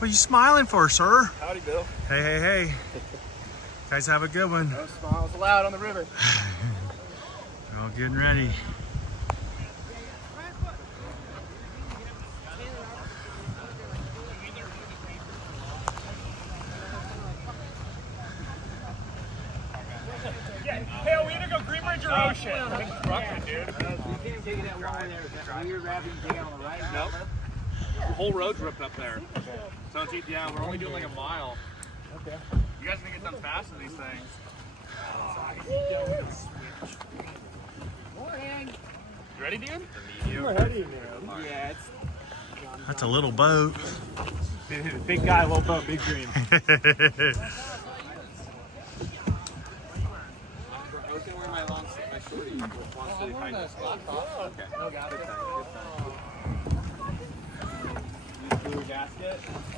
What are you smiling for, sir? Howdy, Bill. Hey, hey, hey. Guys, have a good one. No smiles allowed on the river. We're all getting ready. Hey, we either go Green Bridge or Ocean. Dude. You can't take it that one way there. Is that weird rapid you take it on the right? Nope. The whole road's ripped up there. So it's, yeah, we're only doing like a mile. Okay. You guys are gonna get done fast with these things. You ready, dude? We're heading there. Yeah, it's That's a little boat. big guy, little boat, big dream. I was gonna wear my shorty. Long sleeve behind us. Okay. No, got it. Good time. Blue gasket.